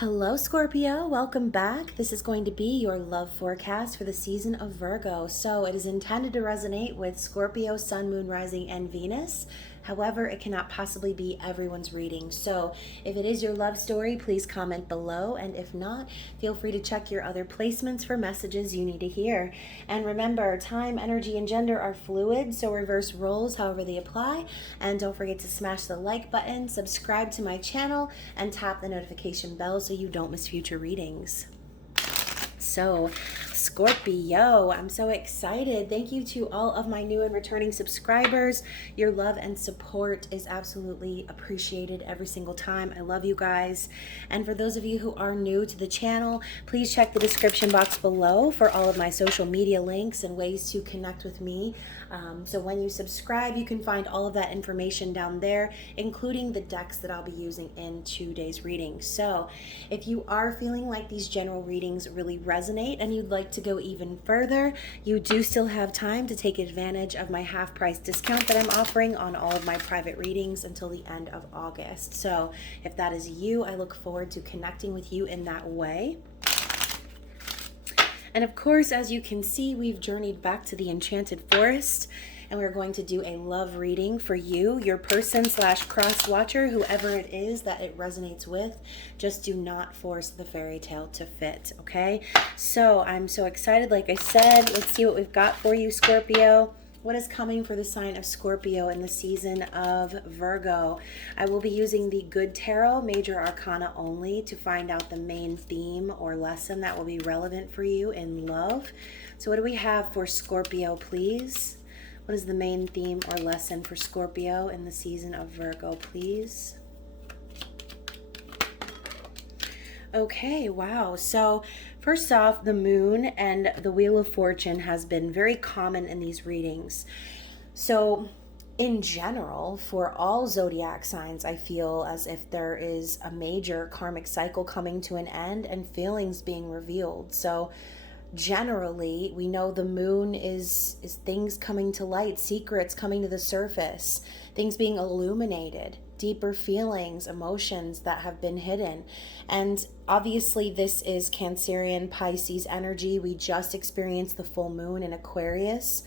Hello, Scorpio. Welcome back. This is going to be your love forecast for the season of Virgo. So it is intended to resonate with Scorpio, Sun, Moon, Rising, and Venus. However, it cannot possibly be everyone's reading. So if it is your love story, please comment below. And if not, feel free to check your other placements for messages you need to hear. And remember, time, energy, and gender are fluid, so reverse roles however they apply. And don't forget to smash the like button, subscribe to my channel, and tap the notification bell so you don't miss future readings. So, Scorpio, I'm so excited. Thank you to all of my new and returning subscribers. Your love and support is absolutely appreciated every single time. I love you guys. And for those of you who are new to the channel, please check the description box below for all of my social media links and ways to connect with me. So when you subscribe, you can find all of that information down there, including the decks that I'll be using in today's reading. So if you are feeling like these general readings really resonate and you'd like to go even further, you do still have time to take advantage of my half price discount that I'm offering on all of my private readings until the end of August. So if that is you, I look forward to connecting with you in that way. And of course, as you can see, we've journeyed back to the Enchanted Forest, and we're going to do a love reading for you, your person / cross watcher, whoever it is that it resonates with. Just do not force the fairy tale to fit, okay? So I'm so excited. Like I said, let's see what we've got for you, Scorpio. What is coming for the sign of Scorpio in the season of Virgo? I will be using the Good Tarot, Major Arcana only, to find out the main theme or lesson that will be relevant for you in love. So what do we have for Scorpio, please? What is the main theme or lesson for Scorpio in the season of Virgo, please? Okay, wow. So first off, the moon and the Wheel of Fortune has been very common in these readings. So in general, for all zodiac signs, I feel as if there is a major karmic cycle coming to an end and feelings being revealed. So generally, we know the moon is things coming to light, secrets coming to the surface, things being illuminated, deeper feelings, emotions that have been hidden. And obviously this is Cancerian Pisces energy. We just experienced the full moon in Aquarius,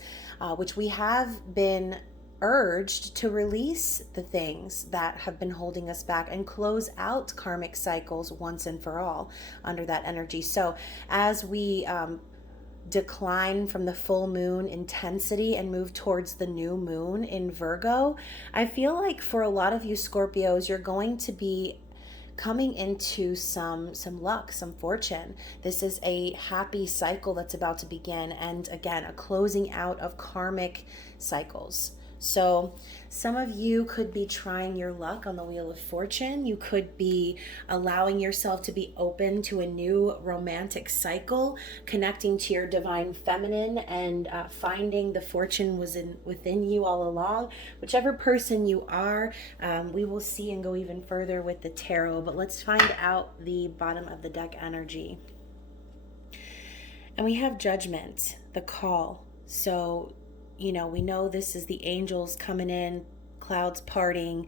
which we have been urged to release the things that have been holding us back and close out karmic cycles once and for all under that energy. So as we decline from the full moon intensity and move towards the new moon in Virgo, I feel like for a lot of you Scorpios, you're going to be coming into some luck, some fortune. This is a happy cycle that's about to begin, and again, a closing out of karmic cycles. So some of you could be trying your luck on the Wheel of Fortune. You could be allowing yourself to be open to a new romantic cycle, connecting to your divine feminine, and finding the fortune was within you all along. Whichever person you are, we will see and go even further with the tarot. But let's find out the bottom of the deck energy. And we have Judgment, the call. So we know this is the angels coming in, clouds parting,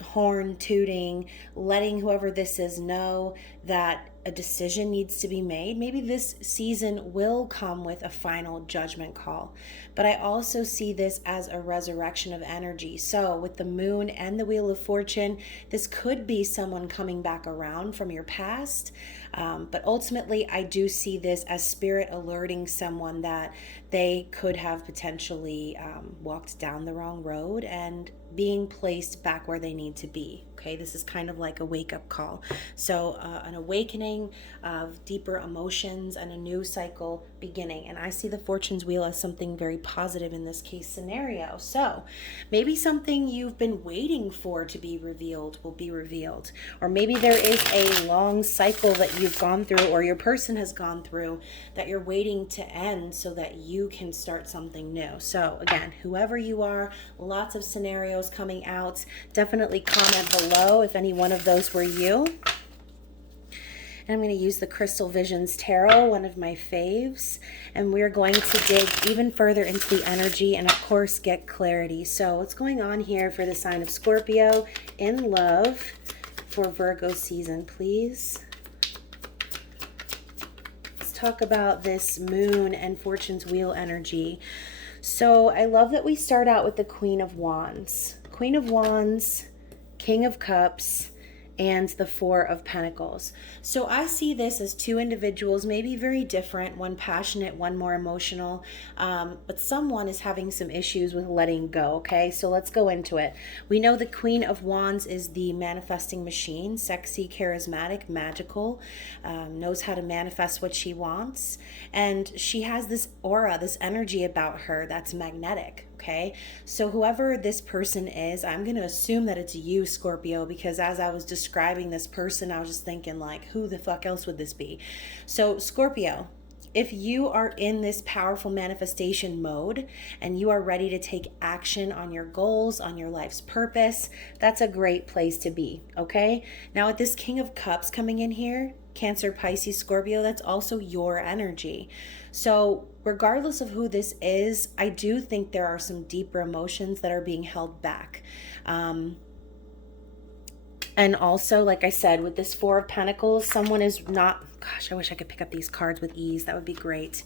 horn tooting, letting whoever this is know that a decision needs to be made. Maybe this season will come with a final judgment call, but I also see this as a resurrection of energy. So with the moon and the Wheel of Fortune, this could be someone coming back around from your past, but ultimately I do see this as spirit alerting someone that they could have potentially walked down the wrong road and being placed back where they need to be. Okay, this is kind of like a wake-up call. So an awakening of deeper emotions and a new cycle beginning. And I see the Fortune's Wheel as something very positive in this case scenario. So maybe something you've been waiting for to be revealed will be revealed. Or maybe there is a long cycle that you've gone through or your person has gone through that you're waiting to end so that you can start something new. So again, whoever you are, lots of scenarios coming out. Definitely comment below if any one of those were you. And I'm going to use the Crystal Visions Tarot, one of my faves. And we're going to dig even further into the energy and, of course, get clarity. So what's going on here for the sign of Scorpio in love for Virgo season, please? Let's talk about this moon and Fortune's wheel energy. So I love that we start out with the Queen of Wands. Queen of Wands, King of Cups, and the Four of Pentacles. So I see this as two individuals, maybe very different, one passionate, one more emotional, but someone is having some issues with letting go, okay? So let's go into it. We know the Queen of Wands is the manifesting machine, sexy, charismatic, magical, knows how to manifest what she wants, and she has this aura, this energy about her that's magnetic. Okay, so whoever this person is, I'm going to assume that it's you, Scorpio, because as I was describing this person, I was just thinking, like, who the fuck else would this be? So, Scorpio, if you are in this powerful manifestation mode and you are ready to take action on your goals, on your life's purpose, that's a great place to be, okay? Now, with this King of Cups coming in here, Cancer, Pisces, Scorpio, that's also your energy. So regardless of who this is, I do think there are some deeper emotions that are being held back. And also, like I said, with this Four of Pentacles, someone is not, gosh, I wish I could pick up these cards with ease. That would be great.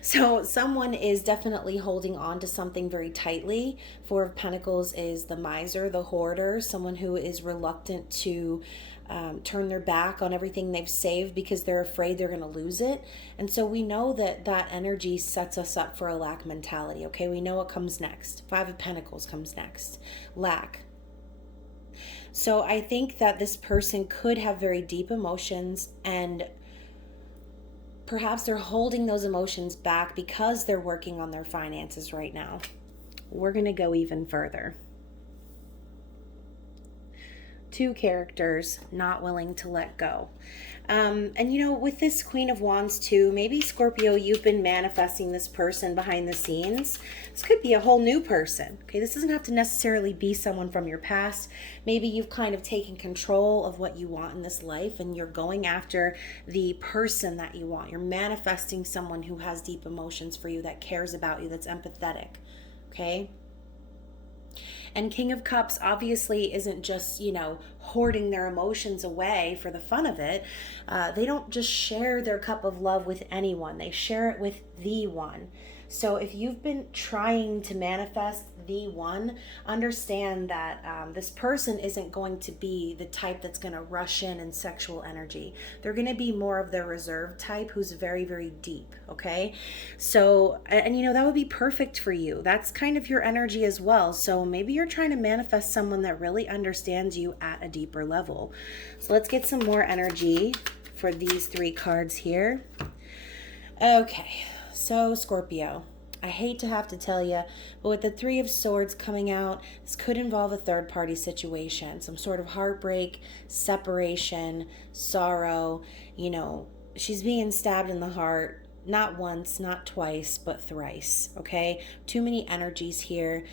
So someone is definitely holding on to something very tightly. Four of Pentacles is the miser, the hoarder, someone who is reluctant to turn their back on everything they've saved because they're afraid they're going to lose it. And so we know that that energy sets us up for a lack mentality. Okay, we know what comes next. Five of Pentacles comes next. Lack. So I think that this person could have very deep emotions, and perhaps they're holding those emotions back because they're working on their finances right now. We're going to go even further. Two characters not willing to let go. And you know, with this Queen of Wands too, maybe Scorpio, you've been manifesting this person behind the scenes. This could be a whole new person. Okay, this doesn't have to necessarily be someone from your past. Maybe you've kind of taken control of what you want in this life and you're going after the person that you want. You're manifesting someone who has deep emotions for you, that cares about you, that's empathetic. Okay? And King of Cups obviously isn't just, you know, hoarding their emotions away for the fun of it. They don't just share their cup of love with anyone. They share it with the one. So if you've been trying to manifest the one, understand that this person isn't going to be the type that's going to rush in sexual energy. They're going to be more of the reserved type who's very, very deep, okay? So, and you know, that would be perfect for you. That's kind of your energy as well. So maybe you're trying to manifest someone that really understands you at a deeper level. So let's get some more energy for these three cards here. Okay. So, Scorpio, I hate to have to tell you, but with the Three of Swords coming out, this could involve a third-party situation, some sort of heartbreak, separation, sorrow. You know, she's being stabbed in the heart, not once, not twice, but thrice, okay? Too many energies here.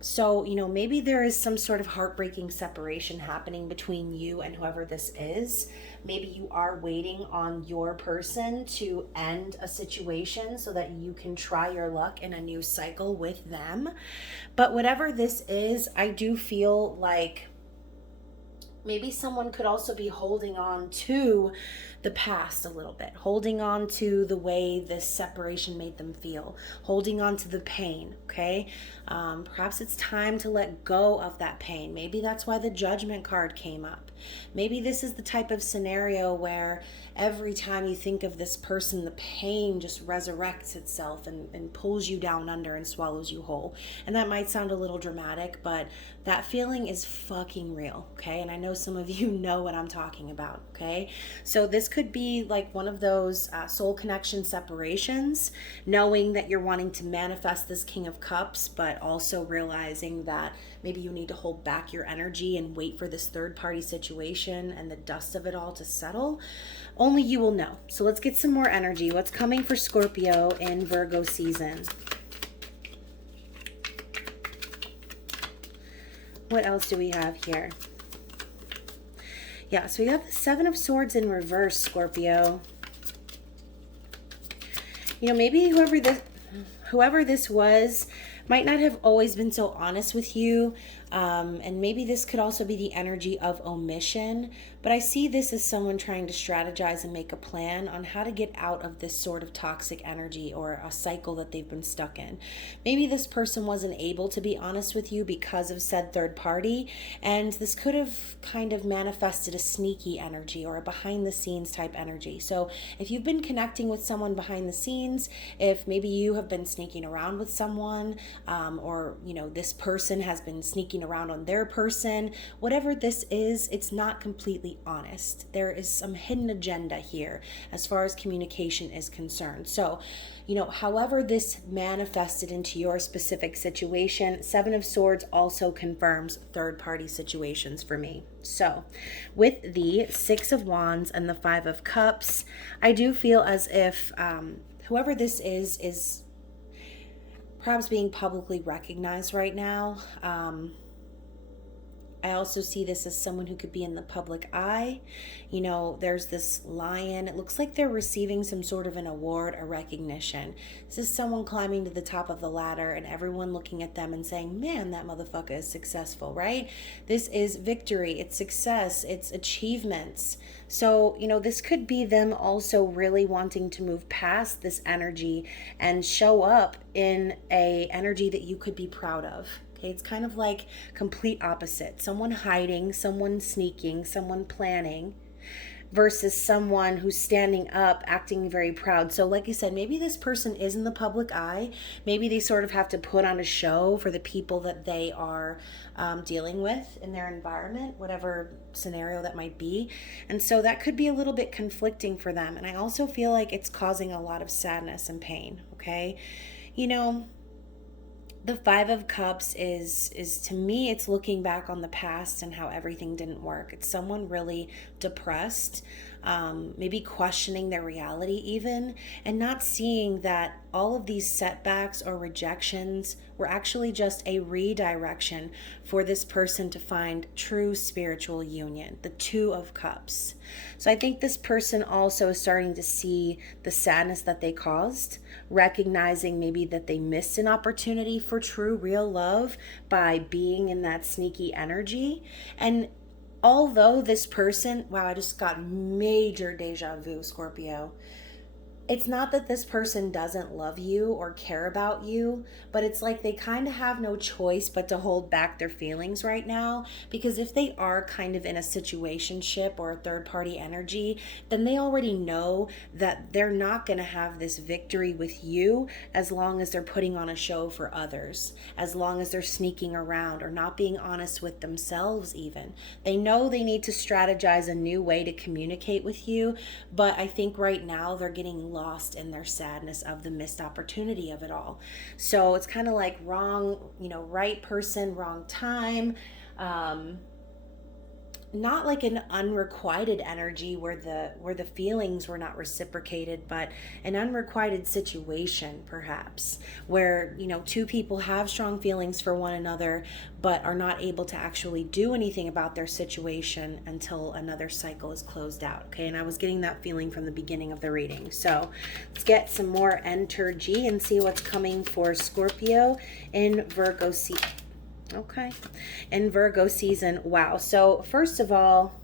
So, you know, maybe there is some sort of heartbreaking separation happening between you and whoever this is. Maybe you are waiting on your person to end a situation so that you can try your luck in a new cycle with them. But whatever this is, I do feel like maybe someone could also be holding on to the past a little bit, holding on to the way this separation made them feel, holding on to the pain, okay? Perhaps it's time to let go of that pain. Maybe that's why the Judgment card came up. Maybe this is the type of scenario where every time you think of this person, the pain just resurrects itself and pulls you down under and swallows you whole. And that might sound a little dramatic, but that feeling is fucking real, okay? And I know some of you know what I'm talking about, okay? So this could be like one of those soul connection separations, knowing that you're wanting to manifest this King of Cups, but also realizing that maybe you need to hold back your energy and wait for this third party situation and the dust of it all to settle. Only you will know. So let's get some more energy. What's coming for Scorpio in Virgo season? What else do we have here? Yeah, so we got the Seven of Swords in reverse, Scorpio. You know, maybe whoever this was might not have always been so honest with you. And maybe this could also be the energy of omission, but I see this as someone trying to strategize and make a plan on how to get out of this sort of toxic energy or a cycle that they've been stuck in. Maybe this person wasn't able to be honest with you because of said third party, and this could have kind of manifested a sneaky energy or a behind the scenes type energy. So if you've been connecting with someone behind the scenes, if maybe you have been sneaking around with someone, or this person has been sneaking around on their person, whatever this is, it's not completely honest. There is some hidden agenda here as far as communication is concerned. So however this manifested into your specific situation, Seven of Swords also confirms third party situations for me. So with the Six of Wands and the Five of Cups, I do feel as if whoever this is perhaps being publicly recognized right now. I also see this as someone who could be in the public eye. There's this lion. It looks like they're receiving some sort of an award, a recognition. This is someone climbing to the top of the ladder and everyone looking at them and saying, man, that motherfucker is successful, right? This is victory. It's success. It's achievements. So, this could be them also really wanting to move past this energy and show up in a energy that you could be proud of. It's kind of like complete opposite. Someone hiding, someone sneaking, someone planning versus someone who's standing up, acting very proud. So like I said, maybe this person is in the public eye. Maybe they sort of have to put on a show for the people that they are dealing with in their environment, whatever scenario that might be. And so that could be a little bit conflicting for them. And I also feel like it's causing a lot of sadness and pain, okay? The Five of Cups is to me, it's looking back on the past and how everything didn't work. It's someone really depressed, maybe questioning their reality even, and not seeing that all of these setbacks or rejections were actually just a redirection for this person to find true spiritual union, the Two of Cups. So I think this person also is starting to see the sadness that they caused, recognizing maybe that they missed an opportunity for true, real love by being in that sneaky energy. And although this person, wow, I just got major deja vu, Scorpio. It's not that this person doesn't love you or care about you, but it's like they kind of have no choice but to hold back their feelings right now, because if they are kind of in a situationship or a third party energy, then they already know that they're not going to have this victory with you as long as they're putting on a show for others, as long as they're sneaking around or not being honest with themselves even. They know they need to strategize a new way to communicate with you, but I think right now they're getting lost in their sadness of the missed opportunity of it all. So it's kind of like wrong, right person, wrong time. Not like an unrequited energy where the feelings were not reciprocated, but an unrequited situation perhaps where two people have strong feelings for one another but are not able to actually do anything about their situation until another cycle is closed out. Okay, and I was getting that feeling from the beginning of the reading. So let's get some more energy and see what's coming for Scorpio in Virgo season. Okay, in Virgo season. Wow. So first of all,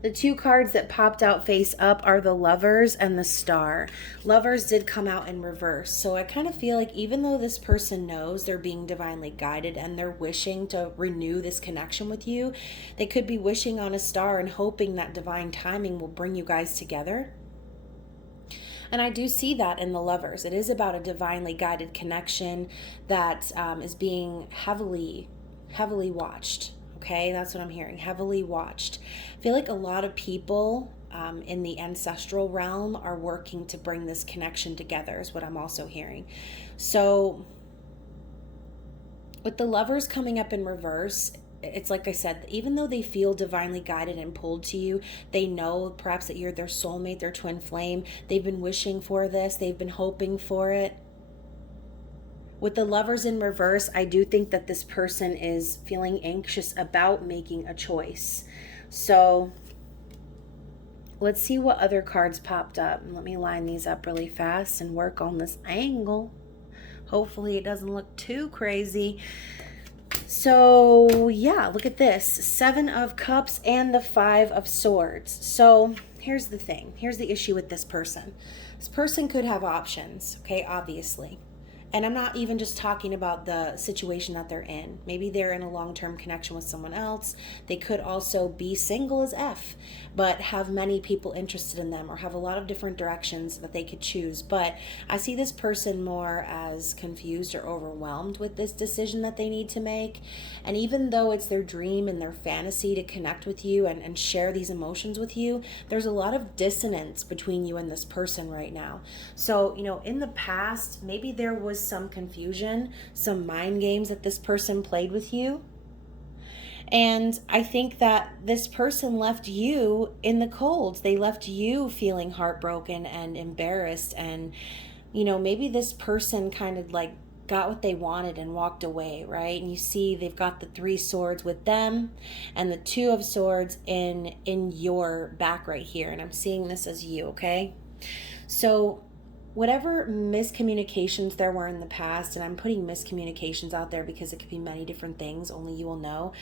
the two cards that popped out face up are the Lovers and the Star. Lovers did come out in reverse. So I kind of feel like even though this person knows they're being divinely guided and they're wishing to renew this connection with you, they could be wishing on a star and hoping that divine timing will bring you guys together. And I do see that in the Lovers. It is about a divinely guided connection that is being heavily watched. Okay, that's what I'm hearing. Heavily watched. I feel like a lot of people in the ancestral realm are working to bring this connection together, is what I'm also hearing. So with the Lovers coming up in reverse, it's like I said, even though they feel divinely guided and pulled to you, they know perhaps that you're their soulmate, their twin flame. They've been wishing for this. They've been hoping for it. With the Lovers in reverse, I do think that this person is feeling anxious about making a choice. So let's see what other cards popped up. Let me line these up really fast and work on this angle. Hopefully it doesn't look too crazy. So, yeah, look at this. 7 of Cups and the 5 of Swords. So, here's the thing. Here's the issue with this person. This person could have options, okay, obviously. And I'm not even just talking about the situation that they're in. Maybe they're in a long term connection with someone else. They could also be single as F, but have many people interested in them or have a lot of different directions that they could choose. But I see this person more as confused or overwhelmed with this decision that they need to make. And even though it's their dream and their fantasy to connect with you and share these emotions with you, there's a lot of dissonance between you and this person right now. So, in the past, maybe there was some confusion, some mind games that this person played with you. And I think that this person left you in the cold. They left you feeling heartbroken and embarrassed. And, maybe this person kind of like got what they wanted and walked away, right? And you see they've got the 3 swords with them and the 2 of Swords in your back right here. And I'm seeing this as you, okay? So whatever miscommunications there were in the past, and I'm putting miscommunications out there because it could be many different things, only you will know.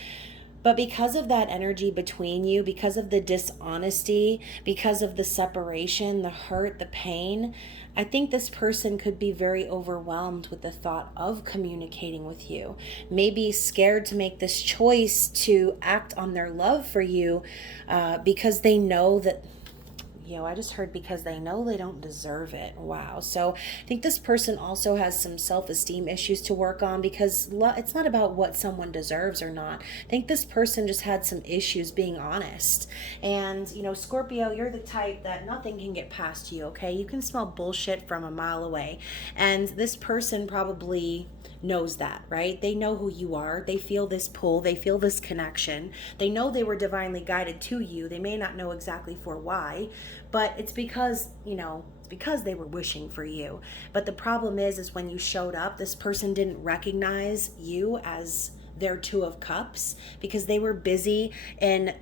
But because of that energy between you, because of the dishonesty, because of the separation, the hurt, the pain, I think this person could be very overwhelmed with the thought of communicating with you. Maybe scared to make this choice to act on their love for you because they know that I just heard because they know they don't deserve it. Wow. So I think this person also has some self-esteem issues to work on because it's not about what someone deserves or not. I think this person just had some issues being honest. And, Scorpio, you're the type that nothing can get past you, okay? You can smell bullshit from a mile away. And this person probably knows that, right? They know who you are. They feel this pull. They feel this connection. They know they were divinely guided to you. They may not know exactly for why, but it's because, they were wishing for you. But the problem is when you showed up, this person didn't recognize you as their 2 of Cups because they were busy in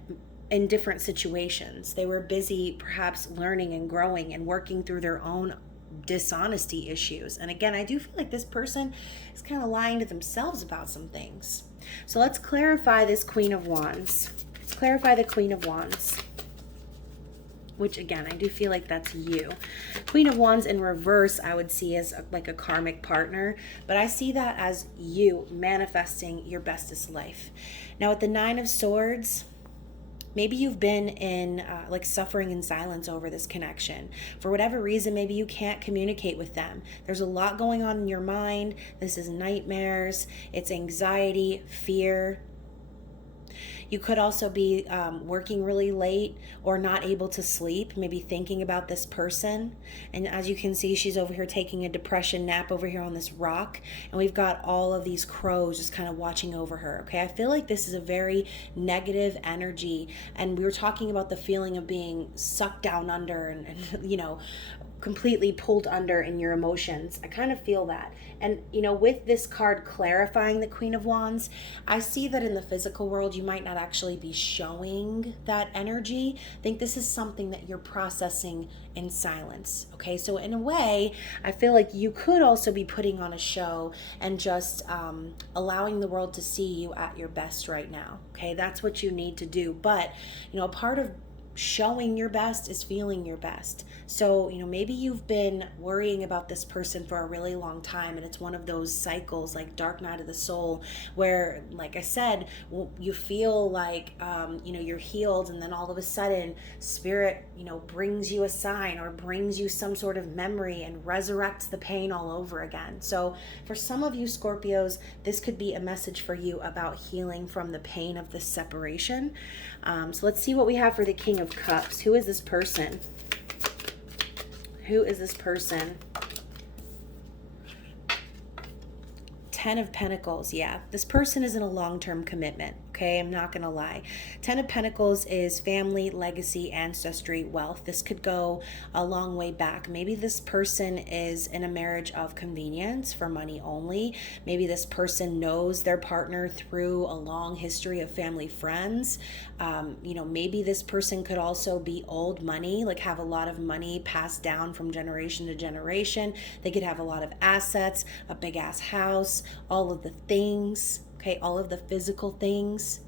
different situations. They were busy perhaps learning and growing and working through their own dishonesty issues. And again, I do feel like this person is kind of lying to themselves about some things. So let's clarify this Queen of Wands. Let's clarify the Queen of Wands, which again, I do feel like that's you. Queen of Wands in reverse, I would see as like a karmic partner, but I see that as you manifesting your bestest life. Now with the 9 of Swords, maybe you've been in suffering in silence over this connection. For whatever reason, maybe you can't communicate with them. There's a lot going on in your mind. This is nightmares. It's anxiety, fear. You could also be working really late or not able to sleep, maybe thinking about this person. And as you can see, she's over here taking a depression nap over here on this rock. And we've got all of these crows just kind of watching over her. Okay, I feel like this is a very negative energy. And we were talking about the feeling of being sucked down under and completely pulled under in your emotions. I kind of feel that. And, with this card clarifying the Queen of Wands, I see that in the physical world, you might not actually be showing that energy. I think this is something that you're processing in silence. Okay, so in a way, I feel like you could also be putting on a show and just allowing the world to see you at your best right now. Okay, that's what you need to do. But, part of showing your best is feeling your best. So, maybe you've been worrying about this person for a really long time, and it's one of those cycles like dark night of the soul where, like I said, you feel like, you're healed, and then all of a sudden spirit, brings you a sign or brings you some sort of memory and resurrects the pain all over again. So for some of you Scorpios, this could be a message for you about healing from the pain of this separation. So let's see what we have for the King of Cups. Who is this person? Who is this person? 10 of Pentacles. Yeah, this person is in a long-term commitment. Okay, I'm not gonna lie. 10 of Pentacles is family, legacy, ancestry, wealth. This could go a long way back. Maybe this person is in a marriage of convenience for money only. Maybe this person knows their partner through a long history of family friends. Maybe this person could also be old money, like have a lot of money passed down from generation to generation. They could have a lot of assets, a big ass house, all of the things. okay, all of the physical things.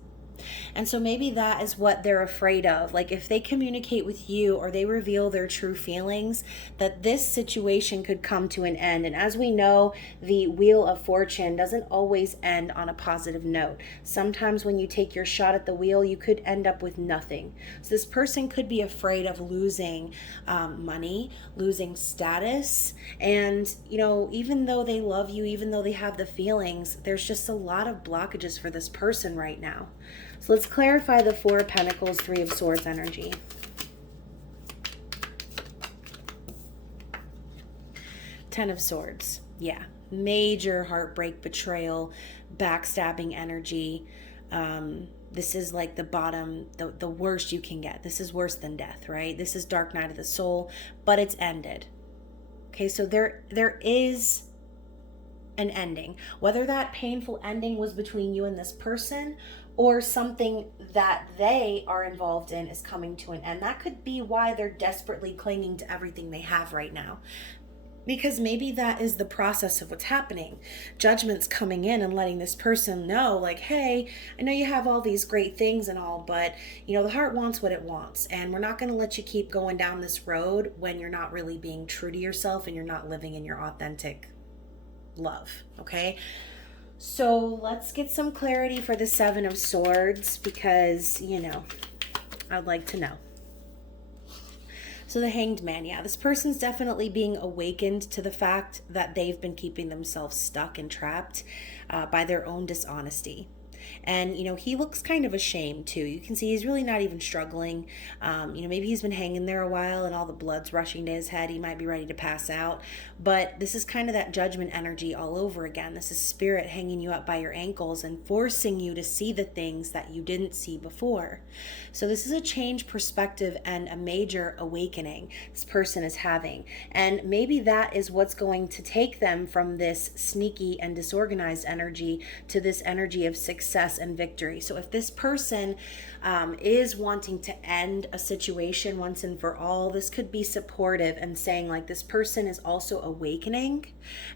And so maybe that is what they're afraid of. Like if they communicate with you or they reveal their true feelings, that this situation could come to an end. And as we know, the Wheel of Fortune doesn't always end on a positive note. Sometimes when you take your shot at the wheel, you could end up with nothing. So this person could be afraid of losing money, losing status. And, you know, even though they love you, even though they have the feelings, there's just a lot of blockages for this person right now. So let's clarify the Four of Pentacles, Three of Swords energy. Ten of Swords. Yeah. Major heartbreak, betrayal, backstabbing energy. This is like the bottom, the worst you can get. This is worse than death, right? This is dark night of the soul, but it's ended. Okay, so there is an ending. Whether that painful ending was between you and this person or something that they are involved in is coming to an end. That could be why they're desperately clinging to everything they have right now. Because maybe that is the process of what's happening. Judgment's coming in and letting this person know, like, hey, I know you have all these great things and all, but, you know, the heart wants what it wants. And we're not going to let you keep going down this road when you're not really being true to yourself and you're not living in your authentic love, okay? So let's get some clarity for the Seven of Swords because, you know, I'd like to know. So the Hanged Man, yeah, this person's definitely being awakened to the fact that they've been keeping themselves stuck and trapped by their own dishonesty. And, you know, he looks kind of ashamed too. You can see he's really not even struggling. You know, maybe he's been hanging there a while and all the blood's rushing to his head. He might be ready to pass out. But this is kind of that judgment energy all over again. This is spirit hanging you up by your ankles and forcing you to see the things that you didn't see before. So this is a change perspective and a major awakening this person is having. And maybe that is what's going to take them from this sneaky and disorganized energy to this energy of success and victory. So if this person is wanting to end a situation once and for all, this could be supportive and saying like this person is also awakening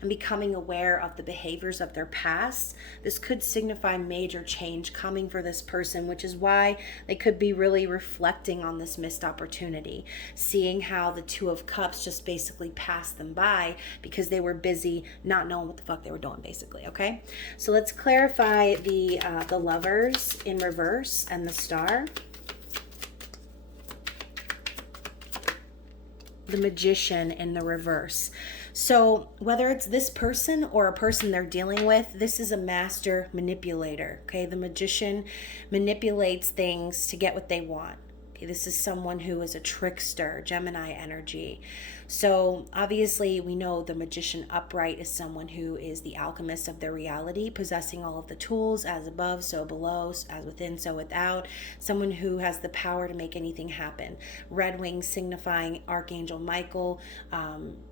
and becoming aware of the behaviors of their past. This could signify major change coming for this person, which is why they could be really reflecting on this missed opportunity, seeing how the Two of Cups just basically passed them by because they were busy not knowing what the fuck they were doing, basically. Okay, so let's clarify the Lovers in reverse and the Star. The Magician in the reverse. So whether it's this person or a person they're dealing with, this is a master manipulator. Okay, the Magician manipulates things to get what they want. Okay, this is someone who is a trickster, Gemini energy. So obviously we know the Magician upright is someone who is the alchemist of their reality, possessing all of the tools, as above, so below, as within, so without. Someone who has the power to make anything happen. Red wings signifying Archangel Michael,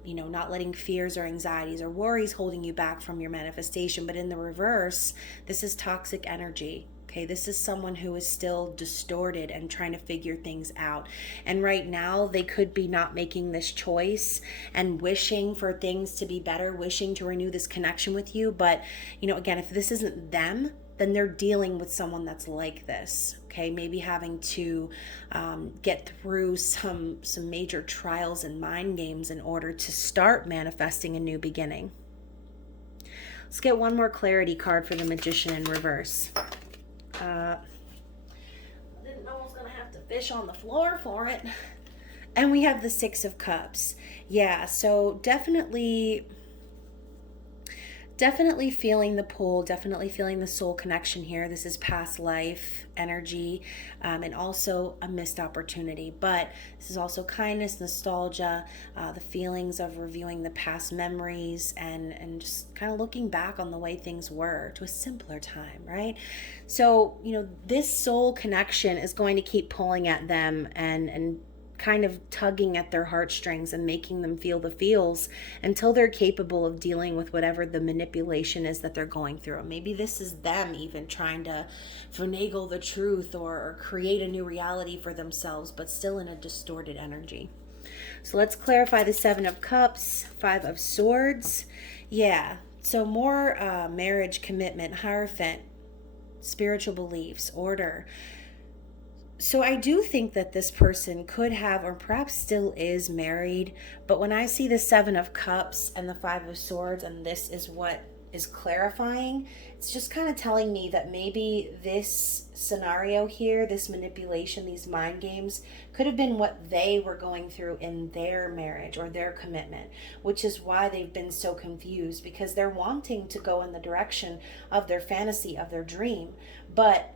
you know, not letting fears or anxieties or worries holding you back from your manifestation. But in the reverse, this is toxic energy. Okay, this is someone who is still distorted and trying to figure things out. And right now, they could be not making this choice and wishing for things to be better, wishing to renew this connection with you. But, you know, again, if this isn't them, then they're dealing with someone that's like this. Okay, maybe having to get through some major trials and mind games in order to start manifesting a new beginning. Let's get one more clarity card for the Magician in reverse. I didn't know I was going to have to fish on the floor for it. And we have the Six of Cups. Yeah, so definitely feeling the pull, definitely feeling the soul connection here. This is past life energy, and also a missed opportunity. But this is also kindness, nostalgia, the feelings of reviewing the past memories and just kind of looking back on the way things were to a simpler time, right? So, you know, this soul connection is going to keep pulling at them and kind of tugging at their heartstrings and making them feel the feels until they're capable of dealing with whatever the manipulation is that they're going through. Maybe this is them even trying to finagle the truth or create a new reality for themselves, but still in a distorted energy. So let's clarify the Seven of Cups, Five of Swords. Yeah, so more marriage, commitment, Hierophant. spiritual beliefs, order. So I do think that this person could have, or perhaps still is, married. But when I see the Seven of Cups and the Five of Swords, and this is what is clarifying, it's just kind of telling me that maybe this scenario here, this manipulation, these mind games, could have been what they were going through in their marriage or their commitment, which is why they've been so confused, because they're wanting to go in the direction of their fantasy, of their dream. But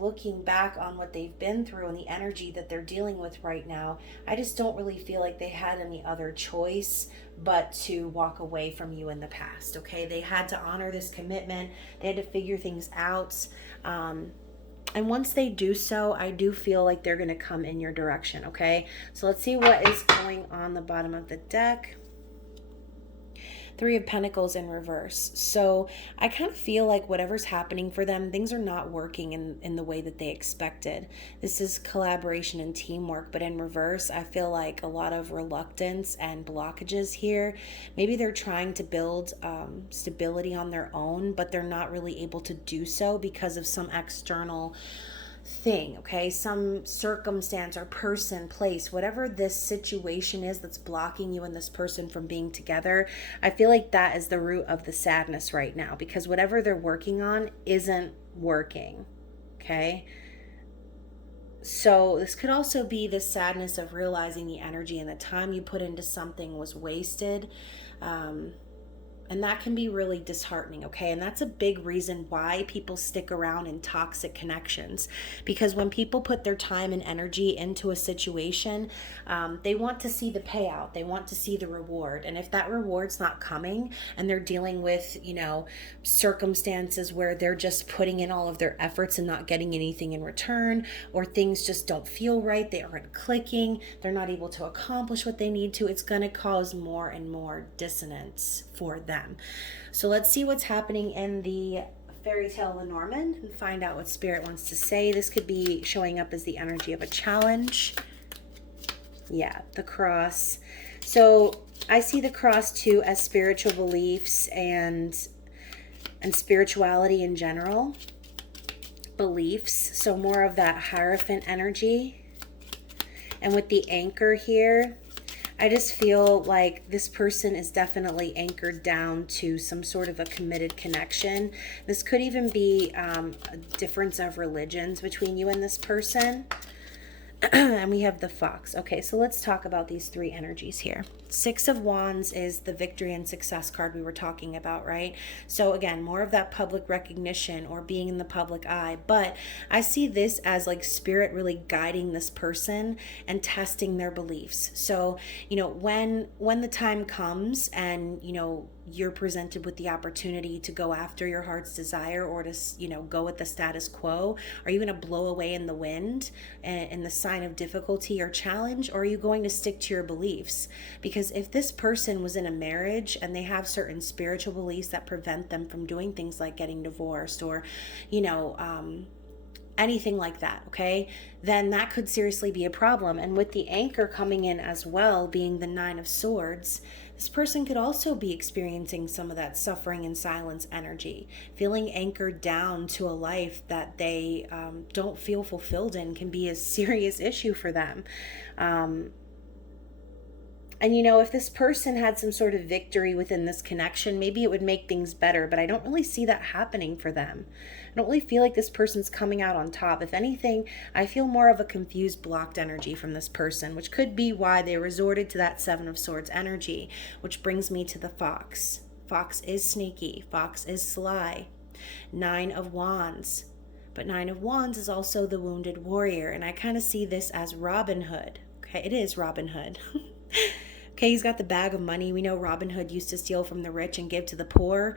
looking back on what they've been through and the energy that they're dealing with right now, I just don't really feel like they had any other choice but to walk away from you in the past. Okay, they had to honor this commitment, they had to figure things out. And once they do so, I do feel like they're going to come in your direction. Okay, so let's see what is going on the bottom of the deck. Three of Pentacles in reverse. So I kind of feel like whatever's happening for them, things are not working in the way that they expected. This is collaboration and teamwork, but in reverse, I feel like a lot of reluctance and blockages here. Maybe they're trying to build stability on their own, but they're not really able to do so because of some external thing, okay? Some circumstance or person, place, whatever this situation is that's blocking you and this person from being together. I feel like that is the root of the sadness right now, because whatever they're working on isn't working, okay? So this could also be the sadness of realizing the energy and the time you put into something was wasted. And that can be really disheartening, okay? And that's a big reason why people stick around in toxic connections. Because when people put their time and energy into a situation, they want to see the payout. They want to see the reward. And if that reward's not coming and they're dealing with, circumstances where they're just putting in all of their efforts and not getting anything in return, or things just don't feel right, they aren't clicking, they're not able to accomplish what they need to, it's going to cause more and more dissonance for them. So let's see what's happening in the Fairy Tale Lenormand and find out what Spirit wants to say. This could be showing up as the energy of a challenge. Yeah, the cross. So I see the cross too as spiritual beliefs and spirituality in general. Beliefs. So more of that Hierophant energy. And with the anchor here, I just feel like this person is definitely anchored down to some sort of a committed connection. This could even be a difference of religions between you and this person. And we have the Fox. Okay, so let's talk about these three energies here. Six of Wands is the victory and success card we were talking about, right? So again, more of that public recognition or being in the public eye. But I see this as like Spirit really guiding this person and testing their beliefs. So, when the time comes and, you're presented with the opportunity to go after your heart's desire or to, go with the status quo, are you going to blow away in the wind in the sign of difficulty or challenge, or are you going to stick to your beliefs? Because if this person was in a marriage and they have certain spiritual beliefs that prevent them from doing things like getting divorced or, anything like that, okay, then that could seriously be a problem. And with the anchor coming in as well, being the Nine of Swords, this person could also be experiencing some of that suffering and silence energy, feeling anchored down to a life that they don't feel fulfilled in can be a serious issue for them. And if this person had some sort of victory within this connection, maybe it would make things better, but I don't really see that happening for them. I don't really feel like this person's coming out on top. If anything, I feel more of a confused, blocked energy from this person, which could be why they resorted to that Seven of Swords energy, which brings me to the Fox. Fox is sneaky. Fox is sly. Nine of Wands. But Nine of Wands is also the wounded warrior, and I kind of see this as Robin Hood. Okay, it is Robin Hood. Okay, he's got the bag of money. We know Robin Hood used to steal from the rich and give to the poor.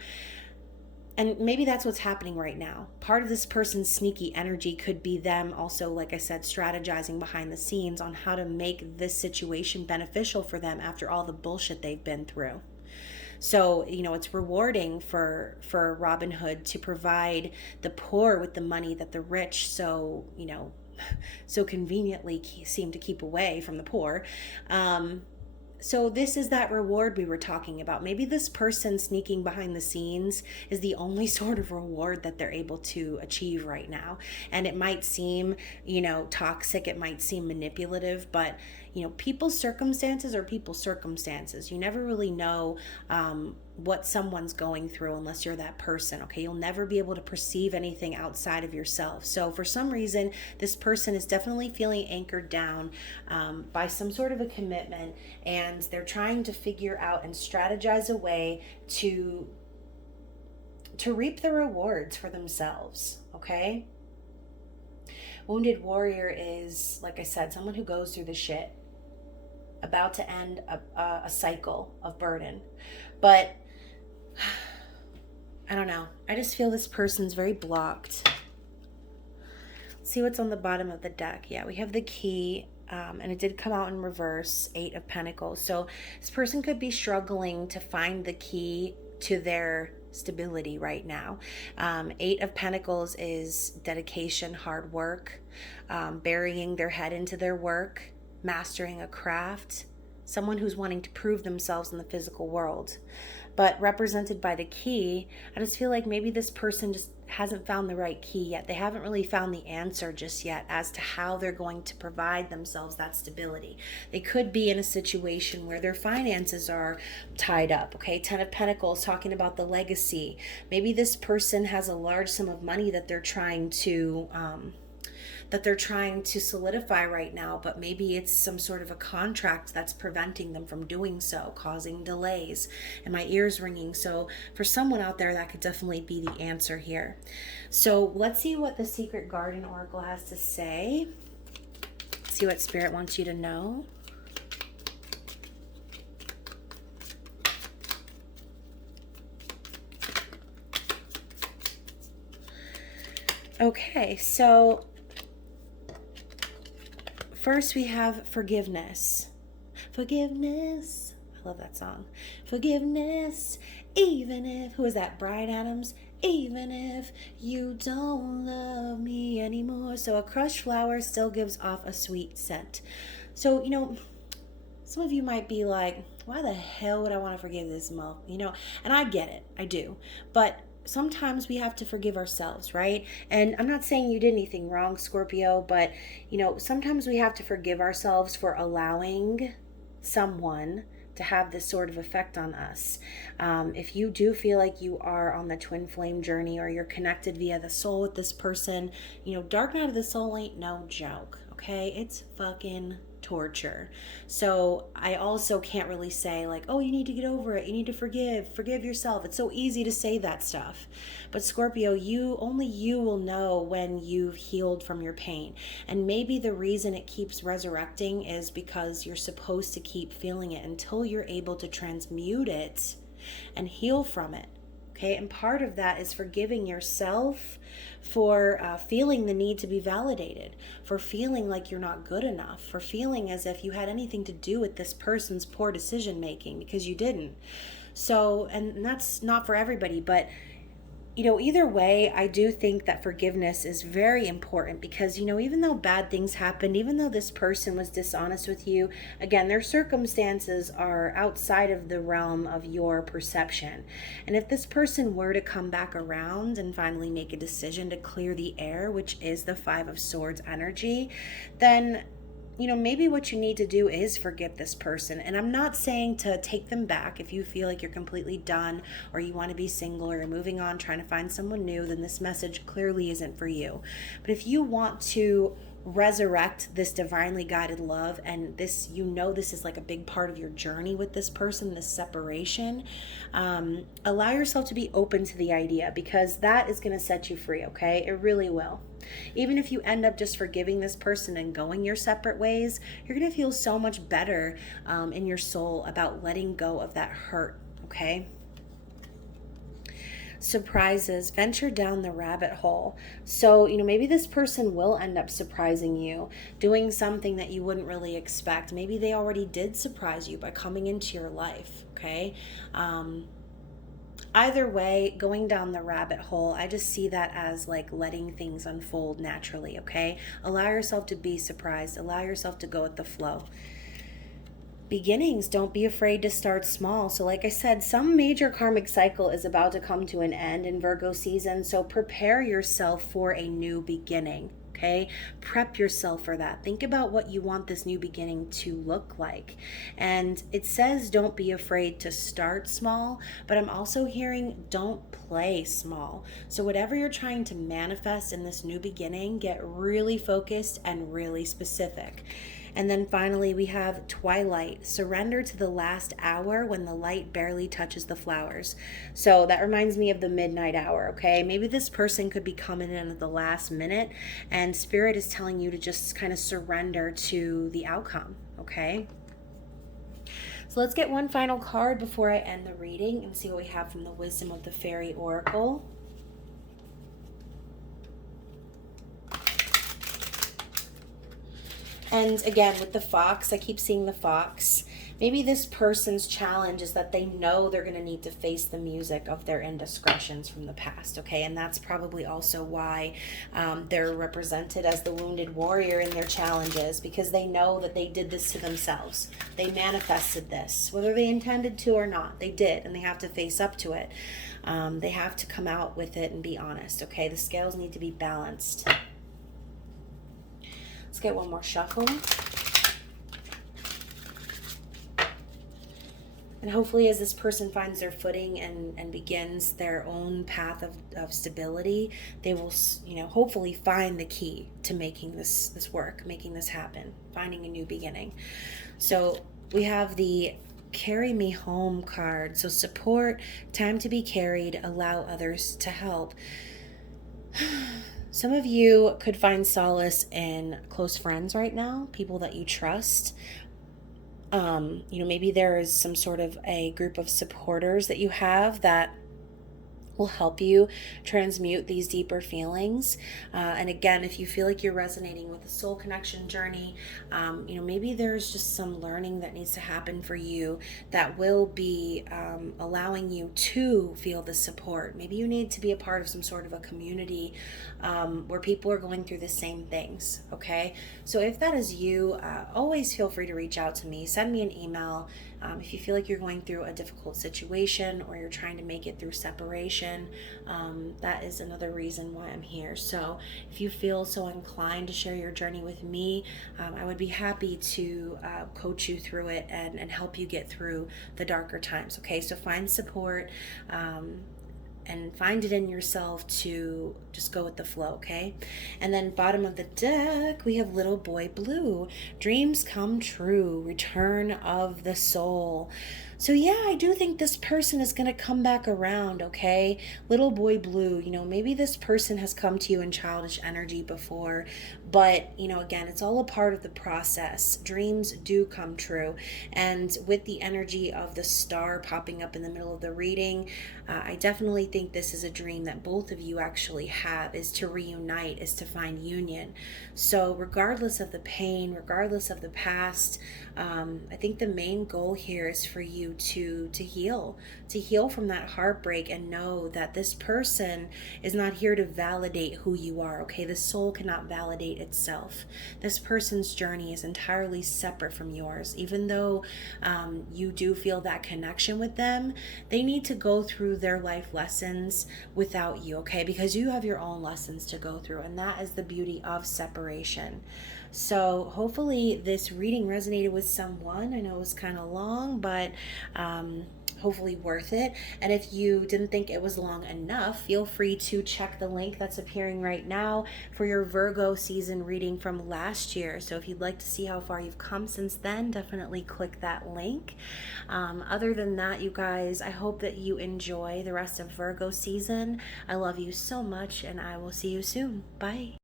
And maybe that's what's happening right now. Part of this person's sneaky energy could be them also, like I said, strategizing behind the scenes on how to make this situation beneficial for them after all the bullshit they've been through. So, it's rewarding for Robin Hood to provide the poor with the money that the rich so conveniently seem to keep away from the poor. So this is that reward we were talking about. Maybe this person sneaking behind the scenes is the only sort of reward that they're able to achieve right now. And it might seem, toxic, it might seem manipulative, but people's circumstances are people's circumstances. You never really know what someone's going through unless you're that person, okay? You'll never be able to perceive anything outside of yourself. So for some reason, this person is definitely feeling anchored down by some sort of a commitment, and they're trying to figure out and strategize a way to reap the rewards for themselves, okay? Wounded warrior is, like I said, someone who goes through the shit, about to end a cycle of burden. But I don't know. I just feel this person's very blocked. Let's see what's on the bottom of the deck. Yeah, we have the key, and it did come out in reverse, 8 of Pentacles. So this person could be struggling to find the key to their stability right now. 8 of Pentacles is dedication, hard work, burying their head into their work, mastering a craft, someone who's wanting to prove themselves in the physical world. But represented by the key, I just feel like maybe this person just hasn't found the right key yet. They haven't really found the answer just yet as to how they're going to provide themselves that stability. They could be in a situation where their finances are tied up, okay? 10 of Pentacles, talking about the legacy. Maybe this person has a large sum of money that they're trying to solidify right now, but maybe it's some sort of a contract that's preventing them from doing so, causing delays. And my ears ringing. So for someone out there, that could definitely be the answer here. So let's see what the Secret Garden Oracle has to say. See what Spirit wants you to know. Okay, so first we have forgiveness. Forgiveness. I love that song. Forgiveness, even if, who is that? Bryan Adams. Even if you don't love me anymore. So a crushed flower still gives off a sweet scent. So, some of you might be like, why the hell would I want to forgive this mo? And I get it. I do. But sometimes we have to forgive ourselves, right? And I'm not saying you did anything wrong, Scorpio, but sometimes we have to forgive ourselves for allowing someone to have this sort of effect on us. If you do feel like you are on the twin flame journey, or you're connected via the soul with this person, dark night of the soul ain't no joke, okay? It's fucking torture. So I also can't really say like, oh, you need to get over it, you need to forgive yourself. It's so easy to say that stuff, but Scorpio, only you will know when you've healed from your pain. And maybe the reason it keeps resurrecting is because you're supposed to keep feeling it until you're able to transmute it and heal from it. Okay, and part of that is forgiving yourself for feeling the need to be validated, for feeling like you're not good enough, for feeling as if you had anything to do with this person's poor decision making, because you didn't. So, and that's not for everybody, but either way, I do think that forgiveness is very important, because, even though bad things happened, even though this person was dishonest with you, again, their circumstances are outside of the realm of your perception. And if this person were to come back around and finally make a decision to clear the air, which is the 5 of Swords energy, then maybe what you need to do is forgive this person. And I'm not saying to take them back. If you feel like you're completely done, or you want to be single, or you're moving on, trying to find someone new, then this message clearly isn't for you. But if you want to resurrect this divinely guided love, and this is like a big part of your journey with this person, this separation, allow yourself to be open to the idea, because that is going to set you free. Okay, it really will. Even if you end up just forgiving this person and going your separate ways, you're going to feel so much better in your soul about letting go of that hurt. Okay. Surprises, venture down the rabbit hole. So, maybe this person will end up surprising you, doing something that you wouldn't really expect. Maybe they already did surprise you by coming into your life, okay? Either way, going down the rabbit hole, I just see that as like letting things unfold naturally, okay? Allow yourself to be surprised. Allow yourself to go with the flow. beginnings. Don't be afraid to start small. So, like I said, some major karmic cycle is about to come to an end in Virgo season. So, prepare yourself for a new beginning. Okay, prep yourself for that. Think about what you want this new beginning to look like. And it says don't be afraid to start small, but I'm also hearing don't play small. So, whatever you're trying to manifest in this new beginning, get really focused and really specific. And then finally, we have twilight. Surrender to the last hour when the light barely touches the flowers. So that reminds me of the midnight hour, okay? Maybe this person could be coming in at the last minute, and Spirit is telling you to just kind of surrender to the outcome, okay? So let's get one final card before I end the reading and see what we have from the Wisdom of the Fairy Oracle. And again, with the fox, I keep seeing the fox. Maybe this person's challenge is that they know they're going to need to face the music of their indiscretions from the past, okay? And that's probably also why they're represented as the wounded warrior in their challenges, because they know that they did this to themselves. They manifested this, whether they intended to or not. They did, and they have to face up to it. They have to come out with it and be honest, okay? The scales need to be balanced. Let's get one more shuffle. And hopefully as this person finds their footing and begins their own path of stability, they will, hopefully find the key to making this work, making this happen, finding a new beginning. So we have the Carry Me Home card. So support, time to be carried, allow others to help. Some of you could find solace in close friends right now, people that you trust. Maybe there is some sort of a group of supporters that you have that will help you transmute these deeper feelings. And again, if you feel like you're resonating with the soul connection journey, maybe there's just some learning that needs to happen for you that will be allowing you to feel the support. Maybe you need to be a part of some sort of a community where people are going through the same things, okay? So if that is you, always feel free to reach out to me. Send me an email. If you feel like you're going through a difficult situation or you're trying to make it through separation, that is another reason why I'm here. So if you feel so inclined to share your journey with me, I would be happy to coach you through it and help you get through the darker times. Okay, so find support and find it in yourself to just go with the flow, okay? And then bottom of the deck, we have Little Boy Blue. Dreams come true, return of the soul. So yeah, I do think this person is going to come back around, okay? Little Boy Blue, maybe this person has come to you in childish energy before, but, again, it's all a part of the process. Dreams do come true. And with the energy of the star popping up in the middle of the reading, I definitely think this is a dream that both of you actually have, is to reunite, is to find union. So regardless of the pain, regardless of the past, I think the main goal here is for you to heal from that heartbreak and know that this person is not here to validate who you are, okay? The soul cannot validate itself. This person's journey is entirely separate from yours. Even though you do feel that connection with them, they need to go through their life lessons without you, okay? Because you have your own lessons to go through, and that is the beauty of separation. So hopefully this reading resonated with someone. I know it was kind of long, but hopefully worth it. And if you didn't think it was long enough, feel free to check the link that's appearing right now for your Virgo season reading from last year. So if you'd like to see how far you've come since then, definitely click that link. Other than that, you guys, I hope that you enjoy the rest of Virgo season. I love you so much, and I will see you soon. Bye.